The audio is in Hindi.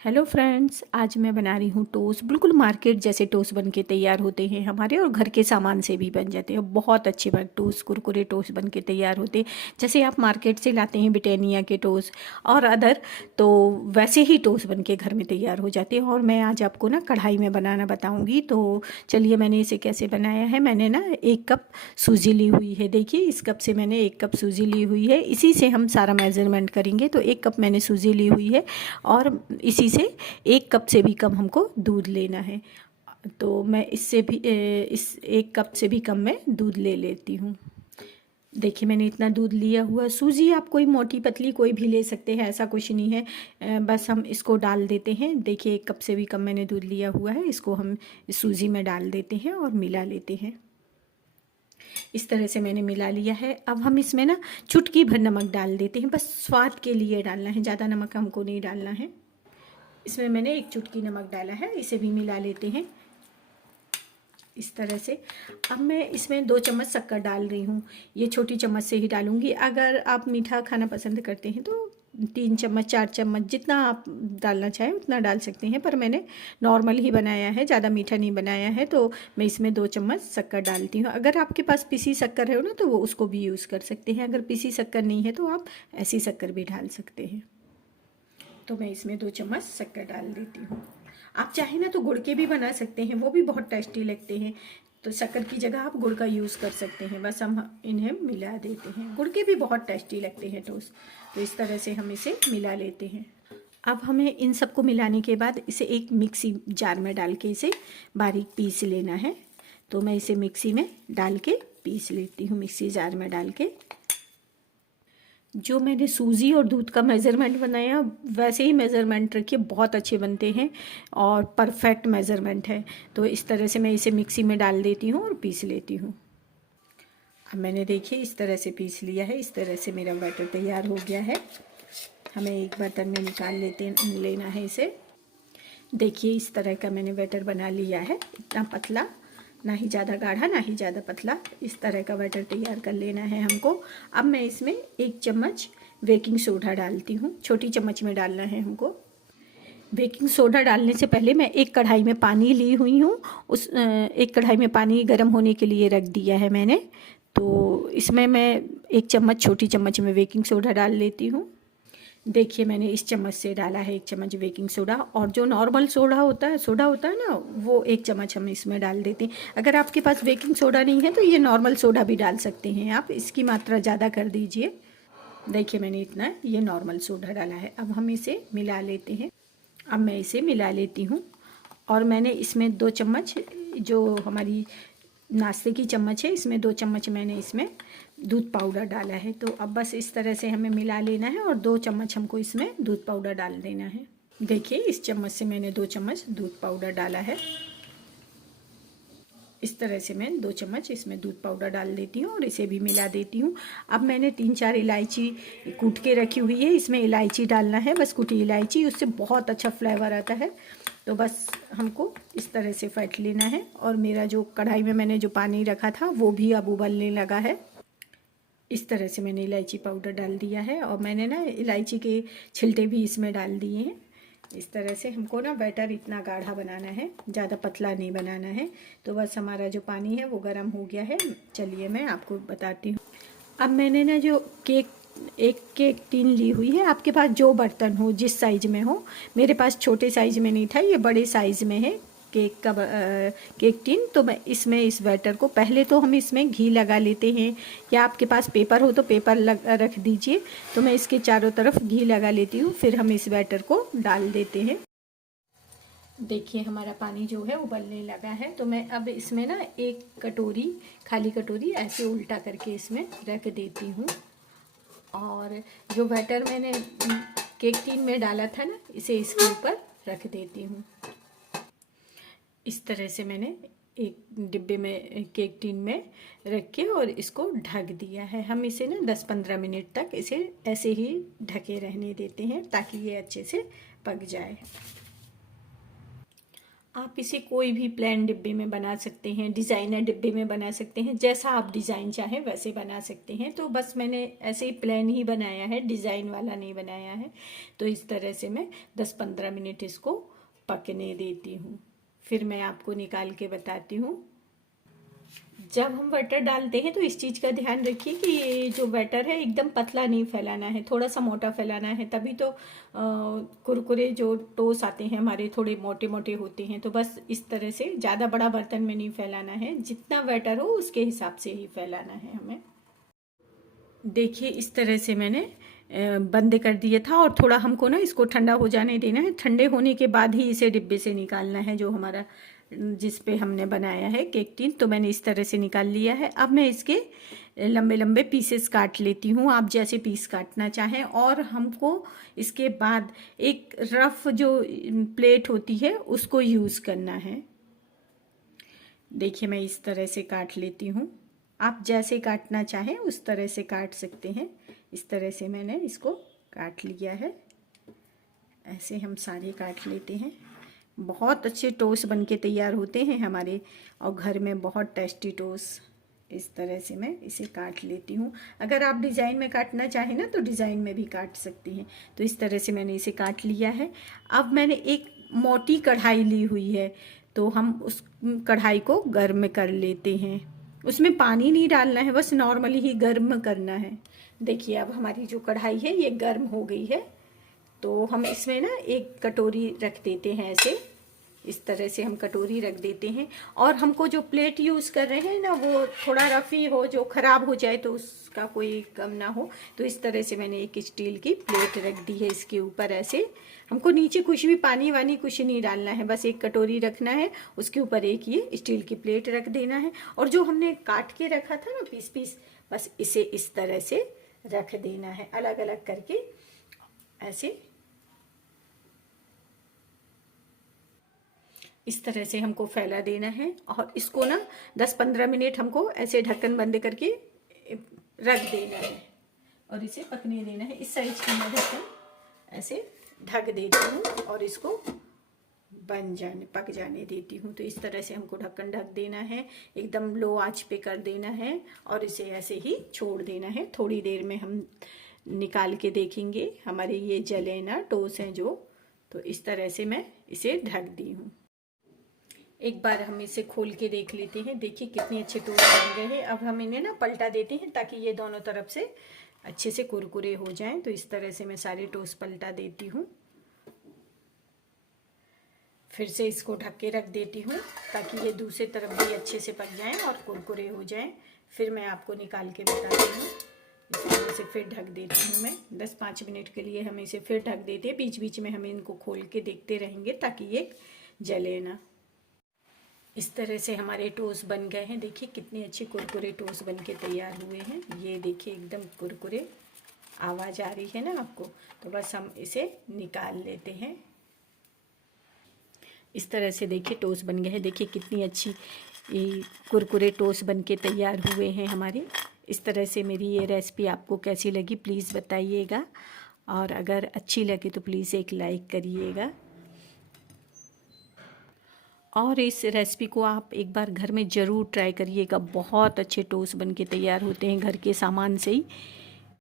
हेलो फ्रेंड्स, आज मैं बना रही हूँ टोस्ट। बिल्कुल मार्केट जैसे टोस्ट बन के तैयार होते हैं हमारे, और घर के सामान से भी बन जाते हैं। बहुत अच्छे बन टोस्ट, कुरकुरे टोस्ट बन के तैयार होते हैं। जैसे आप मार्केट से लाते हैं ब्रिटानिया के टोस्ट और अदर, तो वैसे ही टोस्ट बन के घर में तैयार हो जाते हैं। और मैं आज आपको ना कढ़ाई में बनाना बताऊँगी। तो चलिए, मैंने इसे कैसे बनाया है। मैंने ना 1 कप सूजी ली हुई है। देखिए, इस कप से मैंने 1 कप सूजी ली हुई है। इसी से हम सारा मेज़रमेंट करेंगे। तो 1 कप मैंने सूजी ली हुई है और इसी से 1 कप से भी कम हमको दूध लेना है। तो मैं इससे भी इस 1 कप से भी कम मैं दूध ले लेती हूँ। देखिए, मैंने इतना दूध लिया हुआ। सूजी आप कोई मोटी पतली कोई भी ले सकते हैं, ऐसा कुछ नहीं है। बस हम इसको डाल देते हैं। देखिए, 1 कप से भी कम मैंने दूध लिया हुआ है। इसको हम इस सूजी में डाल देते हैं और मिला लेते हैं। इस तरह से मैंने मिला लिया है। अब हम इसमें ना चुटकी भर नमक डाल देते हैं। बस स्वाद के लिए डालना है, ज़्यादा नमक हमको नहीं डालना है। इसमें मैंने 1 चुटकी नमक डाला है। इसे भी मिला लेते हैं इस तरह से। अब मैं इसमें 2 चम्मच शक्कर डाल रही हूँ। ये छोटी चम्मच से ही डालूँगी। अगर आप मीठा खाना पसंद करते हैं तो 3 चम्मच 4 चम्मच जितना आप डालना चाहें उतना डाल सकते हैं। पर मैंने नॉर्मल ही बनाया है, ज़्यादा मीठा नहीं बनाया है। तो मैं इसमें 2 चम्मच शक्कर डालती हूँ। अगर आपके पास पिसी शक्कर है ना, तो वो उसको भी यूज़ कर सकते हैं। अगर पिसी शक्कर नहीं है तो आप ऐसी शक्कर भी डाल सकते हैं। तो मैं इसमें 2 चम्मच शक्कर डाल देती हूँ। आप चाहें ना तो गुड़ के भी बना सकते हैं, वो भी बहुत टेस्टी लगते हैं। तो शक्कर की जगह आप गुड़ का यूज़ कर सकते हैं। बस हम इन्हें मिला देते हैं। गुड़ के भी बहुत टेस्टी लगते हैं टोस्ट। तो इस तरह से हम इसे मिला लेते हैं। अब हमें इन सबको मिलाने के बाद इसे एक मिक्सी जार में डाल के इसे बारीक पीस लेना है। तो मैं इसे मिक्सी में डाल के पीस लेती हूँ, मिक्सी जार में डाल के। जो मैंने सूजी और दूध का मेज़रमेंट बनाया वैसे ही मेज़रमेंट रखिए, बहुत अच्छे बनते हैं और परफेक्ट मेज़रमेंट है। तो इस तरह से मैं इसे मिक्सी में डाल देती हूँ और पीस लेती हूँ। अब मैंने देखिए इस तरह से पीस लिया है। इस तरह से मेरा बैटर तैयार हो गया है। हमें एक बर्तन में निकाल लेना है इसे। देखिए, इस तरह का मैंने बैटर बना लिया है। इतना पतला, ना ही ज़्यादा गाढ़ा ना ही ज़्यादा पतला, इस तरह का बैटर तैयार कर लेना है हमको। अब मैं इसमें 1 चम्मच बेकिंग सोडा डालती हूँ। छोटी चम्मच में डालना है हमको। बेकिंग सोडा डालने से पहले मैं एक कढ़ाई में पानी ली हुई हूँ। एक कढ़ाई में पानी गर्म होने के लिए रख दिया है मैंने। तो इसमें मैं 1 चम्मच, छोटी चम्मच में बेकिंग सोडा डाल लेती हूँ। देखिए, मैंने इस चम्मच से डाला है 1 चम्मच बेकिंग सोडा। और जो नॉर्मल सोडा होता है ना, वो 1 चम्मच हम इसमें डाल देते हैं। अगर आपके पास बेकिंग सोडा नहीं है तो ये नॉर्मल सोडा भी डाल सकते हैं आप। इसकी मात्रा ज़्यादा कर दीजिए। देखिए, मैंने इतना ये नॉर्मल सोडा डाला है। अब हम इसे मिला लेते हैं। अब मैं इसे मिला लेती हूँ। और मैंने इसमें 2 चम्मच, जो हमारी नाश्ते की चम्मच है, इसमें 2 चम्मच मैंने इसमें दूध पाउडर डाला है। तो अब बस इस तरह से हमें मिला लेना है और 2 चम्मच हमको इसमें दूध पाउडर डाल देना है। देखिए, इस चम्मच से मैंने 2 चम्मच दूध पाउडर डाला है। इस तरह से मैं 2 चम्मच इसमें दूध पाउडर डाल देती हूँ और इसे भी मिला देती हूँ। अब मैंने 3-4 इलायची कूट के रखी हुई है, इसमें इलायची डालना है, बस कुटी इलायची, उससे बहुत अच्छा फ्लेवर आता है। तो बस हमको इस तरह से फेंट लेना है। और मेरा जो कढ़ाई में मैंने जो पानी रखा था वो भी अब उबलने लगा है। इस तरह से मैंने इलायची पाउडर डाल दिया है और मैंने ना इलायची के छिलटे भी इसमें डाल दिए हैं। इस तरह से हमको ना बैटर इतना गाढ़ा बनाना है, ज़्यादा पतला नहीं बनाना है। तो बस हमारा जो पानी है वो गर्म हो गया है। चलिए, मैं आपको बताती हूँ। अब मैंने ना जो एक केक टिन ली हुई है। आपके पास जो बर्तन हो, जिस साइज़ में हो। मेरे पास छोटे साइज़ में नहीं था, ये बड़े साइज़ में है केक टिन। तो मैं इसमें इस बैटर को, पहले तो हम इसमें घी लगा लेते हैं, या आपके पास पेपर हो तो पेपर रख दीजिए। तो मैं इसके चारों तरफ घी लगा लेती हूँ, फिर हम इस बैटर को डाल देते हैं। देखिए, हमारा पानी जो है उबलने लगा है। तो मैं अब इसमें ना एक कटोरी, खाली कटोरी ऐसे उल्टा करके इसमें रख देती हूँ। और जो बैटर मैंने केक टिन में डाला था ना, इसे इसके ऊपर रख देती हूँ। इस तरह से मैंने एक डिब्बे में, केक टिन में रख के और इसको ढक दिया है। हम इसे ना 10-15 मिनट तक इसे ऐसे ही ढके रहने देते हैं ताकि ये अच्छे से पक जाए। आप इसे कोई भी प्लेन डिब्बे में बना सकते हैं, डिज़ाइनर डिब्बे में बना सकते हैं, जैसा आप डिज़ाइन चाहें वैसे बना सकते हैं। तो बस मैंने ऐसे ही प्लेन ही बनाया है, डिज़ाइन वाला नहीं बनाया है। तो इस तरह से मैं 10-15 मिनट इसको पकने देती हूँ, फिर मैं आपको निकाल के बताती हूँ। जब हम बटर डालते हैं तो इस चीज़ का ध्यान रखिए कि ये जो बैटर है एकदम पतला नहीं फैलाना है, थोड़ा सा मोटा फैलाना है, तभी तो कुरकुरे जो टोस आते हैं हमारे थोड़े मोटे मोटे होते हैं। तो बस इस तरह से ज़्यादा बड़ा बर्तन में नहीं फैलाना है, जितना बैटर हो उसके हिसाब से ही फैलाना है हमें। देखिए इस तरह से मैंने बंद कर दिया था, और थोड़ा हमको ना इसको ठंडा हो जाने देना है। ठंडे होने के बाद ही इसे डिब्बे से निकालना है, जो हमारा जिस पे हमने बनाया है केक टिन। तो मैंने इस तरह से निकाल लिया है। अब मैं इसके लंबे लंबे पीसेस काट लेती हूँ, आप जैसे पीस काटना चाहें। और हमको इसके बाद एक रफ जो प्लेट होती है उसको यूज़ करना है। देखिए मैं इस तरह से काट लेती हूँ, आप जैसे काटना चाहें उस तरह से काट सकते हैं। इस तरह से मैंने इसको काट लिया है। ऐसे हम सारे काट लेते हैं। बहुत अच्छे टोस्ट बनके तैयार होते हैं हमारे, और घर में बहुत टेस्टी टोस्ट। इस तरह से मैं इसे काट लेती हूँ। अगर आप डिज़ाइन में काटना चाहें ना तो डिज़ाइन में भी काट सकती हैं। तो इस तरह से मैंने इसे काट लिया है। अब मैंने एक मोटी कढ़ाई ली हुई है, तो हम उस कढ़ाई को गर्म कर लेते हैं। उसमें पानी नहीं डालना है, बस नॉर्मली ही गर्म करना है। देखिए अब हमारी जो कढ़ाई है ये गर्म हो गई है। तो हम इसमें ना एक कटोरी रख देते हैं, ऐसे इस तरह से हम कटोरी रख देते हैं। और हमको जो प्लेट यूज़ कर रहे हैं ना वो थोड़ा रफ़ी हो, जो ख़राब हो जाए तो उसका कोई गम ना हो। तो इस तरह से मैंने एक स्टील की प्लेट रख दी है इसके ऊपर। ऐसे हमको नीचे कुछ भी पानी वानी कुछ नहीं डालना है, बस एक कटोरी रखना है, उसके ऊपर एक ये स्टील की प्लेट रख देना है। और जो हमने काट के रखा था ना पीस पीस, बस इसे इस तरह से रख देना है, अलग अलग करके ऐसे। इस तरह से हमको फैला देना है, और इसको ना 10-15 मिनट हमको ऐसे ढक्कन बंद करके रख देना है, और इसे पकने देना है। इस साइज की मैं ढक्कन ऐसे ढक देती हूँ और इसको पक जाने देती हूँ। तो इस तरह से हमको ढक्कन ढक देना है, एकदम लो आंच पे कर देना है, और इसे ऐसे ही छोड़ देना है। थोड़ी देर में हम निकाल के देखेंगे हमारे ये जले ना टोस्ट हैं जो। तो इस तरह से मैं इसे ढक दी हूँ। एक बार हम इसे खोल के देख लेते हैं। देखिए कितने अच्छे टोस्ट बन गए हैं। अब हम इन्हें ना पलटा देते हैं ताकि ये दोनों तरफ से अच्छे से कुरकुरे हो जाएं। तो इस तरह से मैं सारे टोस्ट पलटा देती हूँ, फिर से इसको ढक के रख देती हूँ ताकि ये दूसरी तरफ भी अच्छे से पक जाएं और कुरकुरे हो जाएं। फिर मैं आपको निकाल के बताती हूँ। इस तरह से फिर ढक देती हूँ मैं। 10-5 मिनट के लिए हम इसे फिर ढक देते हैं। बीच बीच में हम इनको खोल के देखते रहेंगे ताकि ये जले ना। इस तरह से हमारे टोस्ट बन गए हैं। देखिए कितने अच्छे कुरकुरे टोस्ट बन के तैयार हुए हैं। ये देखिए एकदम कुरकुरे, आवाज़ आ रही है ना आपको। तो बस हम इसे निकाल लेते हैं। इस तरह से देखिए टोस्ट बन गए हैं। देखिए कितनी अच्छी ये कुरकुरे टोस्ट बन के तैयार हुए हैं हमारे। इस तरह से मेरी ये रेसिपी आपको कैसी लगी प्लीज़ बताइएगा, और अगर अच्छी लगे तो प्लीज़ एक लाइक करिएगा। और इस रेसिपी को आप एक बार घर में ज़रूर ट्राई करिएगा। बहुत अच्छे टोस्ट बन के तैयार होते हैं घर के सामान से ही।